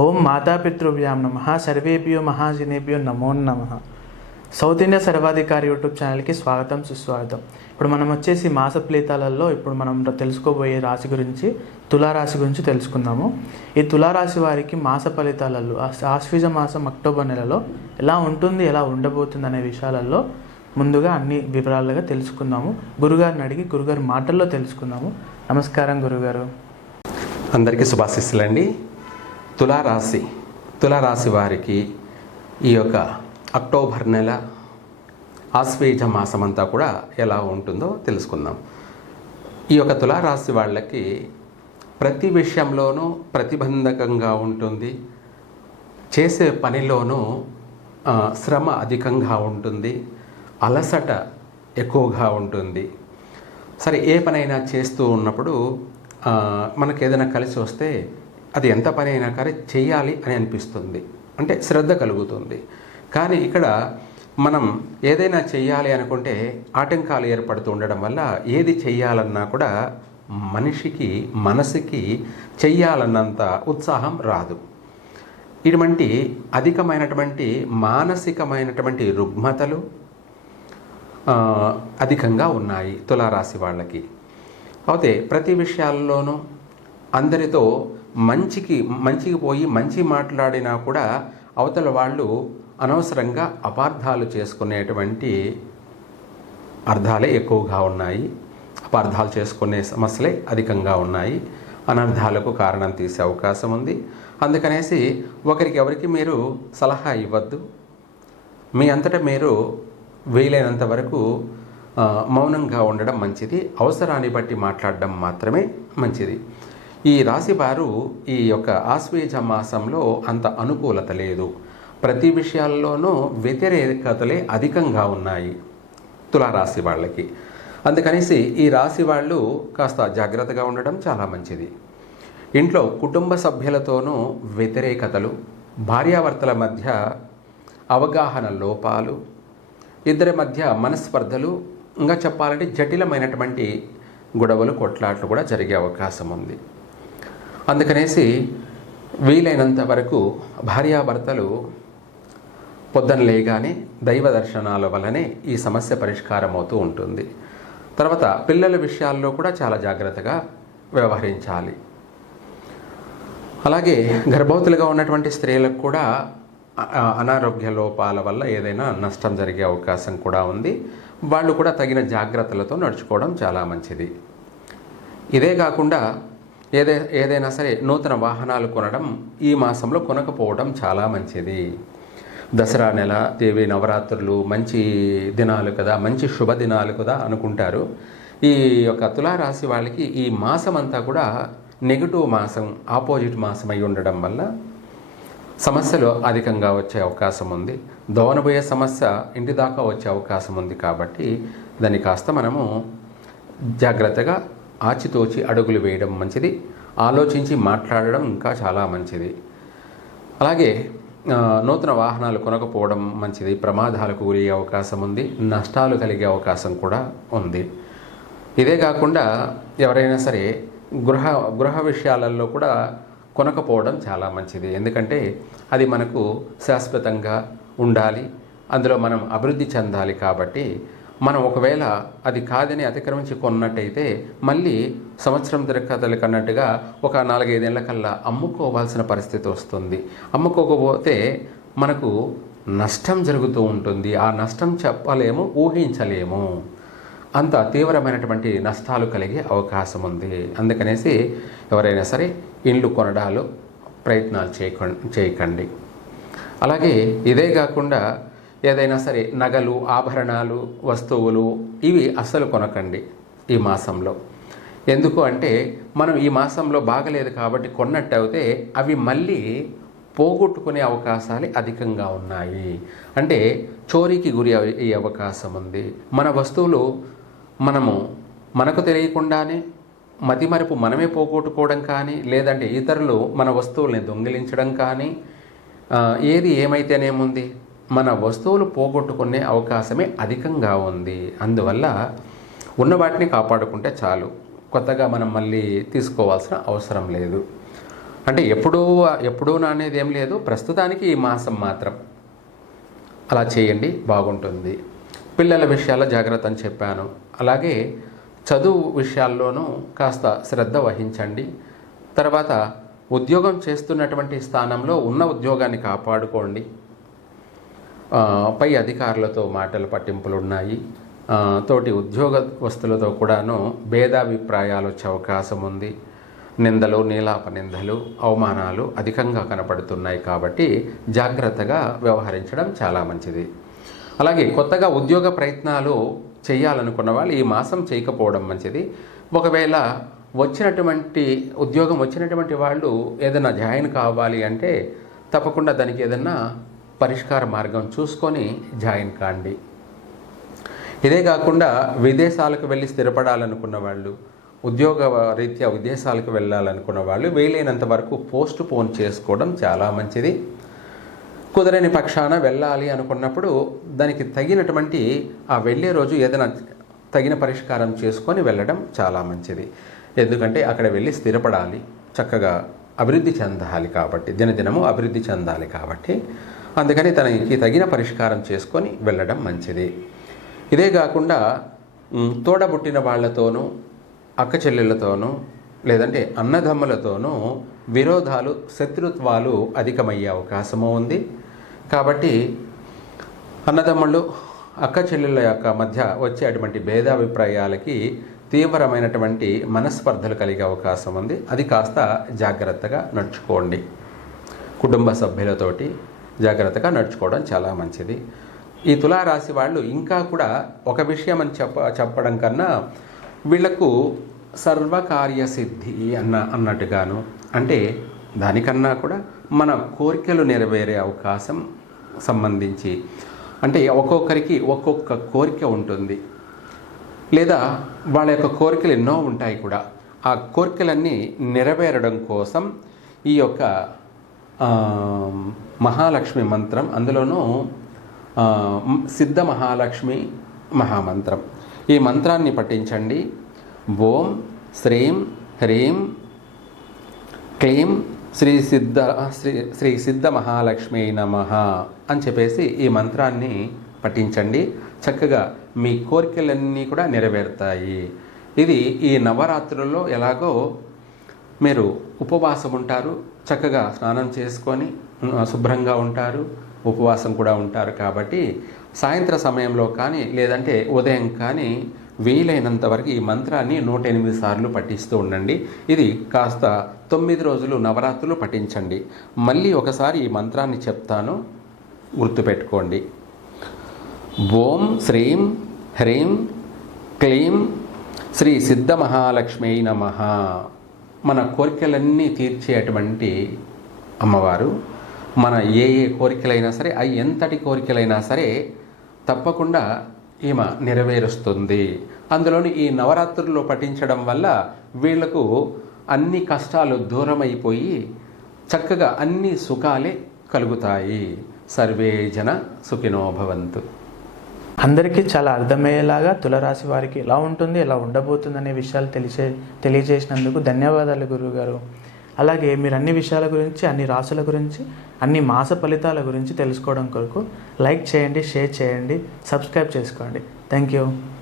ఓం మాతాపితృభ్యాం నమః సర్వేభ్యో మహాజనేభ్యో నమో నమః. South India సర్వాధికారి యూట్యూబ్ ఛానల్కి స్వాగతం సుస్వాగతం. ఇప్పుడు మనం వచ్చేసి మాస ఫలితాలలో ఇప్పుడు మనం తెలుసుకోబోయే రాశి గురించి తులారాశి గురించి తెలుసుకుందాము. ఈ తులారాశి వారికి మాస ఫలితాలలో ఆశ్వీజ మాసం అక్టోబర్ నెలలో ఎలా ఉంటుంది, ఎలా ఉండబోతుంది అనే విషయాలలో ముందుగా అన్ని వివరాలుగా తెలుసుకుందాము. గురుగారిని అడిగి గురుగారి మాటల్లో తెలుసుకుందాము. నమస్కారం గురుగారు. అందరికీ శుభాశీస్సులండి. తులారాశి వారికి ఈ యొక్క అక్టోబర్ నెల ఆశ్వేజ మాసం అంతా కూడా ఎలా ఉంటుందో తెలుసుకుందాం. ఈ యొక్క తులారాశి వాళ్ళకి ప్రతి విషయంలోనూ ప్రతిబంధకంగా ఉంటుంది. చేసే పనిలోనూ శ్రమ అధికంగా ఉంటుంది, అలసట ఎక్కువగా ఉంటుంది. సరే, ఏ పనైనా చేస్తూ ఉన్నప్పుడు మనకు ఏదైనా కలిసి వస్తే అది ఎంత పని అయినా కానీ చెయ్యాలి అని అనిపిస్తుంది, అంటే శ్రద్ధ కలుగుతుంది. కానీ ఇక్కడ మనం ఏదైనా చెయ్యాలి అనుకుంటే ఆటంకాలు ఏర్పడుతూ ఉండడం వల్ల ఏది చెయ్యాలన్నా కూడా మనసుకి చెయ్యాలన్నంత ఉత్సాహం రాదు. ఇటువంటి అధికమైనటువంటి మానసికమైనటువంటి రుగ్మతలు అధికంగా ఉన్నాయి తులారాశి వాళ్ళకి. అయితే ప్రతి విషయాల్లోనూ అందరితో మంచికి పోయి మంచి మాట్లాడినా కూడా అవతల వాళ్ళు అనవసరంగా అపార్థాలు చేసుకునేటువంటి అర్థాలే ఎక్కువగా ఉన్నాయి. అపార్థాలు చేసుకునే సమస్యలే అధికంగా ఉన్నాయి. అనర్థాలకు కారణం తీసే అవకాశం ఉంది. అందుకనేసి ఎవరికి మీరు సలహా ఇవ్వద్దు. మీ అంతటా మీరు వీలైనంత వరకు మౌనంగా ఉండడం మంచిది. అవసరాన్ని బట్టి మాట్లాడడం మాత్రమే మంచిది. ఈ రాశి వారు ఈ యొక్క ఆశ్వేజ మాసంలో అంత అనుకూలత లేదు. ప్రతి విషయాల్లోనూ వ్యతిరేకతలే అధికంగా ఉన్నాయి తులారాశి వాళ్ళకి. అందుకనేసి ఈ రాశి వాళ్ళు కాస్త జాగ్రత్తగా ఉండడం చాలా మంచిది. ఇంట్లో కుటుంబ సభ్యులతోనూ వ్యతిరేకతలు, భార్యాభర్తల మధ్య అవగాహన లోపాలు, ఇద్దరి మధ్య మనస్పర్ధలు, ఇంకా చెప్పాలంటే జటిలమైనటువంటి గొడవలు, కొట్లాట్లు కూడా జరిగే అవకాశం ఉంది. అందుకనేసి వీలైనంత వరకు భార్యాభర్తలు పొద్దున లేగానే దైవ దర్శనాల వల్లనే ఈ సమస్య పరిష్కారం అవుతూ ఉంటుంది. తర్వాత పిల్లల విషయాల్లో కూడా చాలా జాగ్రత్తగా వ్యవహరించాలి. అలాగే గర్భవతులుగా ఉన్నటువంటి స్త్రీలకు కూడా అనారోగ్య లోపాల వల్ల ఏదైనా నష్టం జరిగే అవకాశం కూడా ఉంది. వాళ్ళు కూడా తగిన జాగ్రత్తలతో నడుచుకోవడం చాలా మంచిది. ఇదే కాకుండా ఏదైనా సరే నూతన వాహనాలు కొనడం ఈ మాసంలో కొనకపోవడం చాలా మంచిది. దసరా నెల, దేవి నవరాత్రులు మంచి దినాలు కదా, మంచి శుభదినాలు కదా అనుకుంటారు. ఈ యొక్క తులారాశి వాళ్ళకి ఈ మాసం అంతా కూడా నెగిటివ్ మాసం, ఆపోజిట్ మాసం అయి ఉండడం వల్ల సమస్యలు అధికంగా వచ్చే అవకాశం ఉంది. దోవనబోయే సమస్య ఇంటి దాకా వచ్చే అవకాశం ఉంది. కాబట్టి దాన్ని కాస్త మనము జాగ్రత్తగా ఆచితోచి అడుగులు వేయడం మంచిది. ఆలోచించి మాట్లాడడం ఇంకా చాలా మంచిది. అలాగే నూతన వాహనాలు కొనకపోవడం మంచిది. ప్రమాదాలకు గురయ్యే అవకాశం ఉంది, నష్టాలు కలిగే అవకాశం కూడా ఉంది. ఇదే కాకుండా ఎవరైనా సరే గృహ విషయాలలో కూడా కొనకపోవడం చాలా మంచిది. ఎందుకంటే అది మనకు శాశ్వతంగా ఉండాలి, అందులో మనం అభివృద్ధి చెందాలి. కాబట్టి మనం ఒకవేళ అది కాదని అతిక్రమించి కొన్నట్టయితే మళ్ళీ సంవత్సరం తిరగతలు కన్నట్టుగా ఒక 4-5 ఏళ్ల కల్లా అమ్ముకోవాల్సిన పరిస్థితి వస్తుంది. అమ్ముకోకపోతే మనకు నష్టం జరుగుతూ ఉంటుంది. ఆ నష్టం చెప్పలేము, ఊహించలేము. అంత తీవ్రమైనటువంటి నష్టాలు కలిగే అవకాశం ఉంది. అందుకనేసి ఎవరైనా సరే ఇండ్లు కొనడాలు ప్రయత్నాలు చేయకండి. అలాగే ఇదే కాకుండా ఏదైనా సరే నగలు, ఆభరణాలు, వస్తువులు ఇవి అస్సలు కొనకండి ఈ మాసంలో. ఎందుకు అంటే మనం ఈ మాసంలో బాగలేదు కాబట్టి కొన్నట్టయితే అవి మళ్ళీ పోగొట్టుకునే అవకాశాలు అధికంగా ఉన్నాయి. అంటే చోరీకి గురి అయ్యే అవకాశం ఉంది. మన వస్తువులు మనకు తెలియకుండానే మతిమరుపు మనమే పోగొట్టుకోవడం కానీ, లేదంటే ఇతరులు మన వస్తువుల్ని దొంగిలించడం కానీ, ఏది ఏమైతేనేముంది మన వస్తువులు పోగొట్టుకునే అవకాశమే అధికంగా ఉంది. అందువల్ల ఉన్న వాటిని కాపాడుకుంటే చాలు, కొత్తగా మనం మళ్ళీ తీసుకోవాల్సిన అవసరం లేదు. అంటే ఎప్పుడూ అనేది ఏం లేదు, ప్రస్తుతానికి ఈ మాసం మాత్రం అలా చేయండి, బాగుంటుంది. పిల్లల విషయాల్లో జాగ్రత్త అని చెప్పాను. అలాగే చదువు విషయాల్లోనూ కాస్త శ్రద్ధ వహించండి. తర్వాత ఉద్యోగం చేస్తున్నటువంటి స్థానంలో ఉన్న ఉద్యోగాన్ని కాపాడుకోండి. పై అధికారులతో మాటల పట్టింపులు ఉన్నాయి. తోటి ఉద్యోగస్తులతో కూడాను భేదాభిప్రాయాలు వచ్చే అవకాశం ఉంది. నిందలు, నీలాప నిందలు, అవమానాలు అధికంగా కనపడుతున్నాయి. కాబట్టి జాగ్రత్తగా వ్యవహరించడం చాలా మంచిది. అలాగే కొత్తగా ఉద్యోగ ప్రయత్నాలు చేయాలనుకున్న వాళ్ళు ఈ మాసం చేయకపోవడం మంచిది. ఒకవేళ ఉద్యోగం వచ్చినటువంటి వాళ్ళు ఏదైనా జాయిన్ కావాలి అంటే తప్పకుండా దానికి ఏదైనా పరిష్కార మార్గం చూసుకొని జాయిన్ కాండి. ఇదే కాకుండా విదేశాలకు వెళ్ళి స్థిరపడాలనుకున్న వాళ్ళు, ఉద్యోగ రీత్యా విదేశాలకు వెళ్ళాలనుకున్న వాళ్ళు వీలైనంత వరకు పోస్ట్ పోన్ చేసుకోవడం చాలా మంచిది. కుదరని పక్షాన వెళ్ళాలి అనుకున్నప్పుడు దానికి తగినటువంటి ఆ వెళ్ళే రోజు ఏదైనా తగిన పరిష్కారం చేసుకొని వెళ్ళడం చాలా మంచిది. ఎందుకంటే అక్కడ వెళ్ళి స్థిరపడాలి, చక్కగా అభివృద్ధి చెందాలి కాబట్టి, దినదినము అభివృద్ధి చెందాలి కాబట్టి అందుకని తనకి తగిన పరిష్కారం చేసుకొని వెళ్ళడం మంచిది. ఇదే కాకుండా తోడబుట్టిన వాళ్ళతోనూ, అక్క చెల్లెళ్ళతోనూ, లేదంటే అన్నదమ్ములతోనూ విరోధాలు, శత్రుత్వాలు అధికమయ్యే అవకాశము ఉంది. కాబట్టి అన్నదమ్ముళ్ళు, అక్క చెల్లెళ్ళ యొక్క మధ్య వచ్చేటువంటి భేదాభిప్రాయాలకి తీవ్రమైనటువంటి మనస్పర్ధలు కలిగే అవకాశం ఉంది. అది కాస్త జాగ్రత్తగా నడుచుకోండి. కుటుంబ సభ్యులతోటి జాగ్రత్తగా నడుచుకోవడం చాలా మంచిది. ఈ తులారాశి వాళ్ళు ఇంకా కూడా ఒక విషయం అని చెప్పడం కన్నా వీళ్లకు సర్వకార్య సిద్ధి అన్నట్టుగాను, అంటే దానికన్నా కూడా మన కోరికలు నెరవేరే అవకాశం సంబంధించి, అంటే ఒక్కొక్కరికి ఒక్కొక్క కోరిక ఉంటుంది, లేదా వాళ్ళ యొక్క కోరికలు ఎన్నో ఉంటాయి కూడా. ఆ కోరికలన్నీ నెరవేరడం కోసం ఈ యొక్క మహాలక్ష్మి మంత్రం, అందులోనూ సిద్ధ మహాలక్ష్మి మహామంత్రం, ఈ మంత్రాన్ని పఠించండి. ఓం శ్రీం హ్రీం క్లీం శ్రీ సిద్ధ మహాలక్ష్మి నమః అని చెప్పేసి ఈ మంత్రాన్ని పఠించండి. చక్కగా మీ కోరికలన్నీ కూడా నెరవేరుతాయి. ఇది ఈ నవరాత్రుల్లో ఎలాగో మీరు ఉపవాసం ఉంటారు, చక్కగా స్నానం చేసుకొని శుభ్రంగా ఉంటారు, ఉపవాసం కూడా ఉంటారు. కాబట్టి సాయంత్ర సమయంలో కానీ లేదంటే ఉదయం కానీ వీలైనంత వరకు ఈ మంత్రాన్ని 108 సార్లు పఠిస్తూ ఉండండి. ఇది కాస్త 9 రోజులు నవరాత్రులు పఠించండి. మళ్ళీ ఒకసారి ఈ మంత్రాన్ని చెప్తాను, గుర్తుపెట్టుకోండి. ఓం శ్రీం హ్రీం క్లీం శ్రీ సిద్ధ మహాలక్ష్మి నమః. మన కోరికలన్నీ తీర్చేటువంటి అమ్మవారు. మన ఏ కోరికలైనా సరే, అవి ఎంతటి కోరికలైనా సరే తప్పకుండా ఈమె నెరవేరుస్తుంది. అందులోని ఈ నవరాత్రుల్లో పఠించడం వల్ల వీళ్లకు అన్ని కష్టాలు దూరమైపోయి చక్కగా అన్ని సుఖాలే కలుగుతాయి. సర్వే జన సుఖినో భవంతు. అందరికీ చాలా అర్థమయ్యేలాగా తులరాశి వారికి ఎలా ఉంటుంది, ఎలా ఉండబోతుంది అనే విషయాలు తెలియజేసినందుకు ధన్యవాదాలు గురువుగారు. అలాగే మీరు అన్ని విషయాల గురించి, అన్ని రాశుల గురించి, అన్ని మాస ఫలితాల గురించి తెలుసుకోవడం కొరకు లైక్ చేయండి, షేర్ చేయండి, సబ్స్క్రైబ్ చేసుకోండి. Thank you.